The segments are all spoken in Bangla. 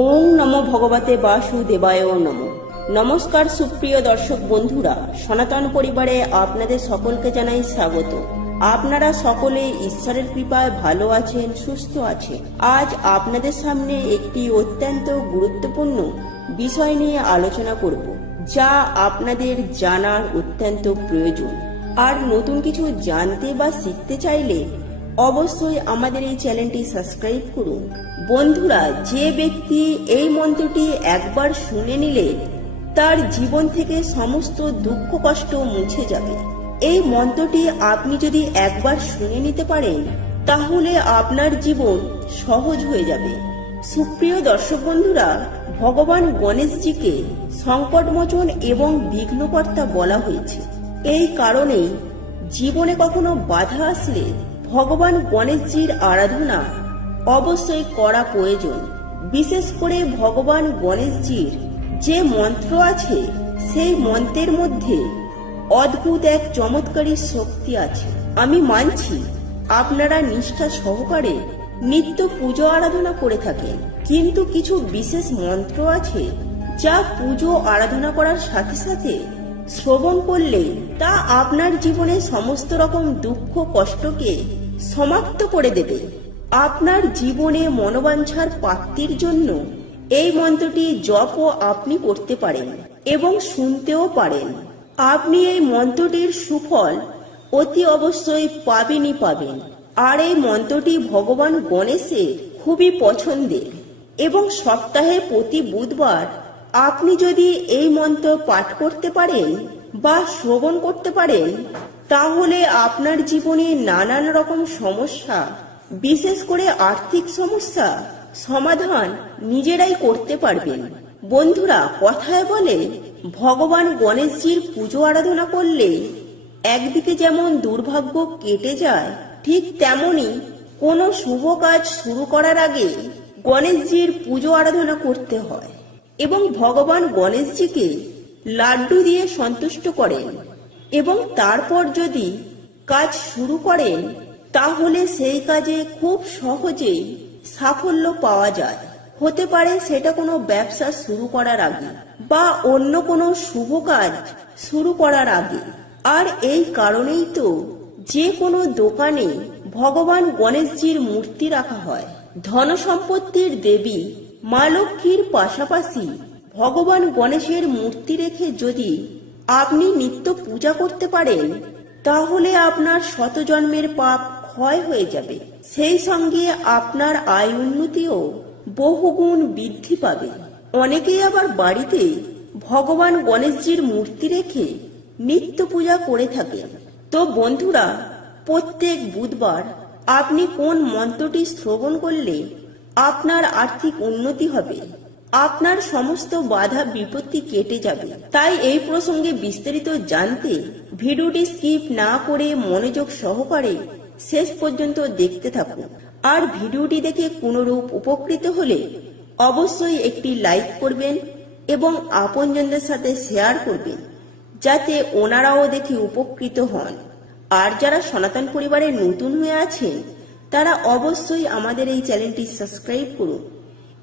ওং নমো ভগবতে বাসুদেবায় নমো। নমস্কার সুপ্রিয় দর্শক বন্ধুরা, সনাতন পরিবারে আপনাদের সকলকে জানাই স্বাগত। আপনারা সকলে ঈশ্বরের কৃপায় ভালো আছেন, সুস্থ আছেন। আজ আপনাদের সামনে একটি অত্যন্ত গুরুত্বপূর্ণ বিষয় নিয়ে আলোচনা করব, যা আপনাদের জানার অত্যন্ত প্রয়োজন। আর নতুন কিছু জানতে বা শিখতে চাইলে অবশ্যই আমাদের এই চ্যানেলটি সাবস্ক্রাইব করুন। বন্ধুরা, যে ব্যক্তি এই মন্ত্রটি একবার শুনে নিলে তার জীবন থেকে সমস্ত দুঃখ কষ্ট মুছে যাবে। এই মন্ত্রটি আপনি যদি একবার শুনে নিতে পারেন তাহলে আপনার জীবন সহজ হয়ে যাবে। সুপ্রিয় দর্শক বন্ধুরা, ভগবান গণেশজিকে সংকটমোচন এবং বিঘ্নকর্তা বলা হয়েছে। এই কারণেই জীবনে কখনো বাধা আসলে ভগবান গণেশজির আরাধনা অবশ্যই করা প্রয়োজন। বিশেষ করে ভগবান গণেশজির যে মন্ত্র আছে সেই মন্ত্রের মধ্যে অদ্ভুত এক চমৎকারী শক্তি আছে। আমি মানছি আপনারা নিষ্ঠা সহকারে নিত্য পুজো আরাধনা করে থাকেন, কিন্তু কিছু বিশেষ মন্ত্র আছে যা পুজো আরাধনা করার সাথে সাথে শ্রবণ করলে তা আপনার জীবনে সমস্ত রকম দুঃখ কষ্টকে সমাপ্ত করে দেবে। আপনার জীবনে মনোবাঞ্ছার প্রাপ্তির জন্য এই মন্ত্রটি জপও আপনি করতে পারেন এবং শুনতেও পারেন। আপনি এই মন্ত্রটির সুফল অতি অবশ্যই পাবেনই পাবেন। আর এই মন্ত্রটি ভগবান গণেশের খুবই পছন্দের এবং সপ্তাহে প্রতি বুধবার আপনি যদি এই মন্ত্র পাঠ করতে পারেন বা শ্রবণ করতে পারেন তাহলে আপনার জীবনে নানান রকম সমস্যা, বিশেষ করে আর্থিক সমস্যা সমাধান নিজেরাই করতে পারবেন। বন্ধুরা, কথায় বলে ভগবান গণেশজির পুজো আরাধনা করলে একদিকে যেমন দুর্ভাগ্য কেটে যায়, ঠিক তেমনি কোনো শুভ কাজ শুরু করার আগে গণেশজির পুজো আরাধনা করতে হয় এবং ভগবান গণেশজিকে লাড্ডু দিয়ে সন্তুষ্ট করেন এবং তারপর যদি কাজ শুরু করেন তাহলে সেই কাজে খুব সহজেই সাফল্য পাওয়া যায়। হতে পারে সেটা কোনো ব্যবসা শুরু করার আগে বা অন্য কোনো শুভ কাজ শুরু করার আগে। আর এই কারণেই তো যে কোনো দোকানে ভগবান গণেশজির মূর্তি রাখা হয়। ধন সম্পত্তির দেবী মা লক্ষ্মীর পাশাপাশি ভগবান গণেশের মূর্তি রেখে যদি আপনি নিত্য পূজা করতে পারেন তাহলে আপনার শত জন্মের পাপ ক্ষয় হয়ে যাবে। সেই সঙ্গে আপনার আয় উন্নতিও বহুগুণ বৃদ্ধি পাবে। অনেকেই আবার বাড়িতে ভগবান গণেশজির মূর্তি রেখে নিত্য পূজা করে থাকেন। তো বন্ধুরা, প্রত্যেক বুধবার আপনি কোন মন্ত্রটি শ্রবণ করলে আপনার আর্থিক উন্নতি হবে, আপনার সমস্ত বাধা বিপত্তি কেটে যাবে। তাই এই প্রসঙ্গে বিস্তারিত জানতে ভিডিওটি স্কিপ না করে মনোযোগ সহকারে শেষ পর্যন্ত দেখতে থাকুন। আর ভিডিওটি দেখে কোনরূপ উপকৃত হলে অবশ্যই একটি লাইক করবেন এবং আপনজনদের সাথে শেয়ার করবেন, যাতে ওনারাও দেখে উপকৃত হন। আর যারা সনাতন পরিবারে নতুন হয়ে আছেন তারা অবশ্যই আমাদের এই চ্যানেলটি সাবস্ক্রাইব করুন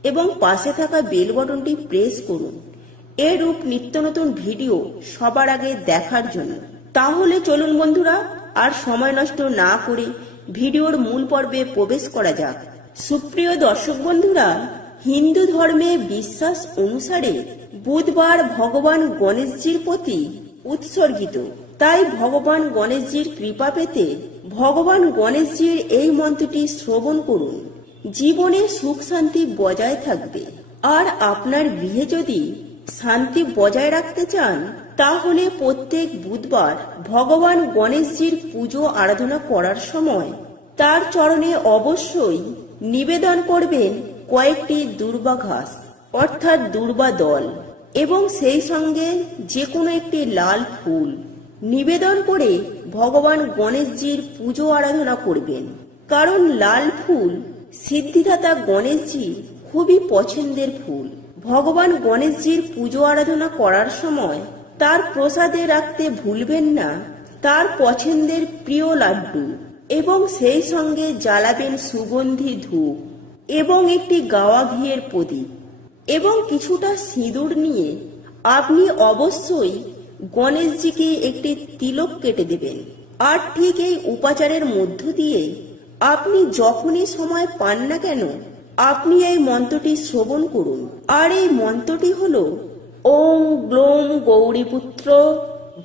এবং পাশে থাকা বেল বাটনটি প্রেস করুন এরূপ নিত্য নতুন ভিডিও সবার আগে দেখার জন্য। তাহলে চলুন বন্ধুরা, আর সময় নষ্ট না করে ভিডিওর মূল পর্বে প্রবেশ করা যাক। সুপ্রিয় দর্শক বন্ধুরা, হিন্দু ধর্মে বিশ্বাস অনুসারে বুধবার ভগবান গণেশজির প্রতি উৎসর্গিত। তাই ভগবান গণেশজির কৃপা পেতে ভগবান গণেশজির এই মন্ত্রটি শ্রবণ করুন। জীবনে সুখ শান্তি বজায় থাকবে। আর আপনার গৃহে যদি শান্তি বজায় রাখতে চান তাহলে প্রত্যেক বুধবার ভগবান গণেশজির পুজো আরাধনা করার সময় তার চরণে অবশ্যই নিবেদন করবেন কয়েকটি দুর্বা ঘাস অর্থাৎ দুর্বা দল এবং সেই সঙ্গে যে কোনো একটি লাল ফুল নিবেদন করে ভগবান গণেশজির পুজো আরাধনা করবেন। কারণ লাল ফুল সিদ্ধিদাতা গণেশজির খুবই পছন্দের ফুল। ভগবান গণেশজির পুজো আরাধনা করার সময় তার প্রসাদে রাখতে ভুলবেন না তার পছন্দের প্রিয় লাড্ডু এবং সেই সঙ্গে জ্বালাবেন সুগন্ধি ধূপ এবং একটি গাওয়া ঘিয়ের প্রদীপ। এবং কিছুটা সিঁদুর নিয়ে আপনি অবশ্যই গণেশজিকে একটি তিলক কেটে দেবেন। আর ঠিক এই উপাচারের মধ্য দিয়ে আপনি যখনই সময় পান না কেন আপনি এই মন্ত্রটি শ্রবণ করুন। আর এই মন্ত্রটি হল ওং গ্লোম গৌরীপুত্র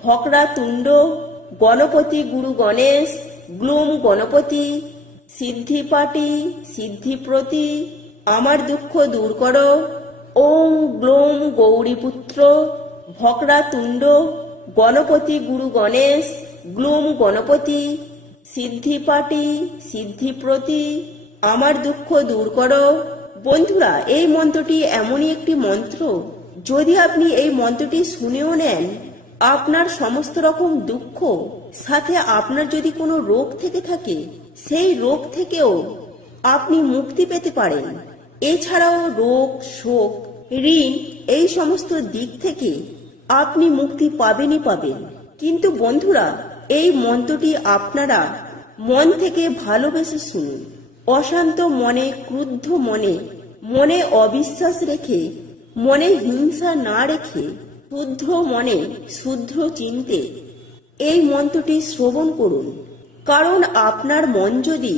ভক্রাতুণ্ড গণপতি গুরু গণেশ গ্লুম গণপতি সিদ্ধিপাটি সিদ্ধিপ্রতি আমার দুঃখ দূর করো। ওং গ্লোম গৌরীপুত্র ভক্রাতুণ্ড গণপতি গুরু গণেশ গ্লুম গণপতি সিদ্ধিপাটি সিদ্ধিপ্রতি আমার দুঃখ দূর করো। বন্ধুরা, এই মন্ত্রটি এমনই একটি মন্ত্র, যদি আপনি এই মন্ত্রটি শুনেও নেন আপনার সমস্ত রকম দুঃখ, সাথে আপনার যদি কোনো রোগ থেকে থাকে সেই রোগ থেকেও আপনি মুক্তি পেতে পারেন। এছাড়াও রোগ শোক ঋণ এই সমস্ত দিক থেকে আপনি মুক্তি পাবেনই পাবেন। কিন্তু বন্ধুরা, এই মন্ত্রটি আপনারা মন থেকে ভালোবেসে শুনুন। অশান্ত মনে, ক্রুদ্ধ মনে, মনে অবিশ্বাস রেখে, মনে হিংসা না রেখে, শুদ্ধ মনে শুদ্ধ চিন্তে এই মন্ত্রটি শ্রবণ করুন। কারণ আপনার মন যদি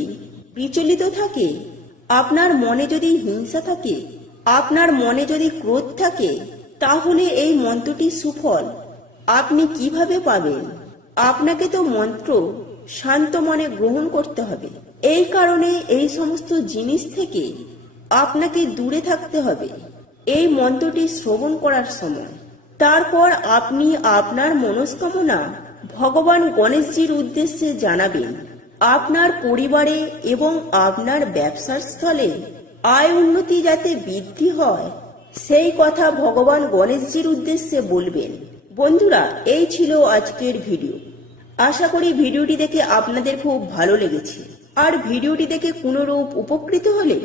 বিচলিত থাকে, আপনার মনে যদি হিংসা থাকে, আপনার মনে যদি ক্রোধ থাকে, তাহলে এই মন্ত্রটি সুফল আপনি কিভাবে পাবেন? আপনাকে তো মন্ত্র শান্ত মনে গ্রহণ করতে হবে। এই কারণে এই সমস্ত জিনিস থেকে আপনাকে দূরে থাকতে হবে এই মন্ত্রটি শ্রবণ করার সময়। তারপর আপনি আপনার মনস্কামনা ভগবান গণেশজির উদ্দেশ্যে জানাবেন। আপনার পরিবারে এবং আপনার ব্যবসার স্থলে আয় উন্নতি যাতে বৃদ্ধি হয় সেই কথা ভগবান গণেশজির উদ্দেশ্যে বলবেন। বন্ধুরা, এই ছিল আজকের ভিডিও। আশা করি ভিডিওটি দেখে আপনাদের খুব ভালো লেগেছে। আর ভিডিওটি দেখে কোনোরূপ উপকৃত হলে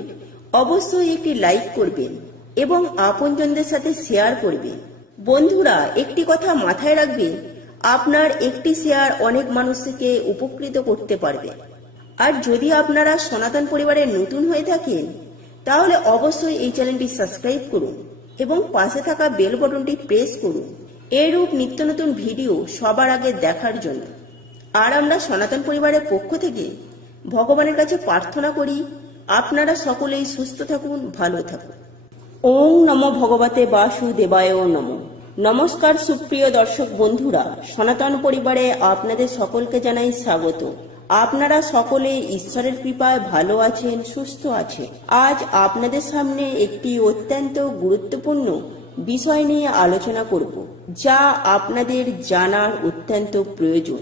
অবশ্যই একটি লাইক করবেন এবং আপনজনদের সাথে শেয়ার করবেন। বন্ধুরা, একটি কথা মাথায় রাখবেন, আপনার একটি শেয়ার অনেক মানুষকে উপকৃত করতে পারবে। আর যদি আপনারা সনাতন পরিবারে নতুন হয়ে থাকেন তাহলে অবশ্যই এই চ্যানেলটি সাবস্ক্রাইব করুন এবং পাশে থাকা বেল বাটনটি প্রেস করুন এরূপ নিত্য নতুন ভিডিও সবার আগে দেখার জন্য। আর আমরা সনাতন পরিবারের পক্ষ থেকে ভগবানের কাছে প্রার্থনা করি আপনারা সকলেই সুস্থ থাকুন, ভালো থাকুন। ওং নমো ভগবতে বাসুদেবায় নমো। নমস্কার সুপ্রিয় দর্শক বন্ধুরা, সনাতন পরিবারে আপনাদের সকলকে জানাই স্বাগত। আপনারা সকলে ঈশ্বরের কৃপায় ভালো আছেন, সুস্থ আছেন। আজ আপনাদের সামনে একটি অত্যন্ত গুরুত্বপূর্ণ বিষয় নিয়ে আলোচনা করব, যা আপনাদের জানার অত্যন্ত প্রয়োজন।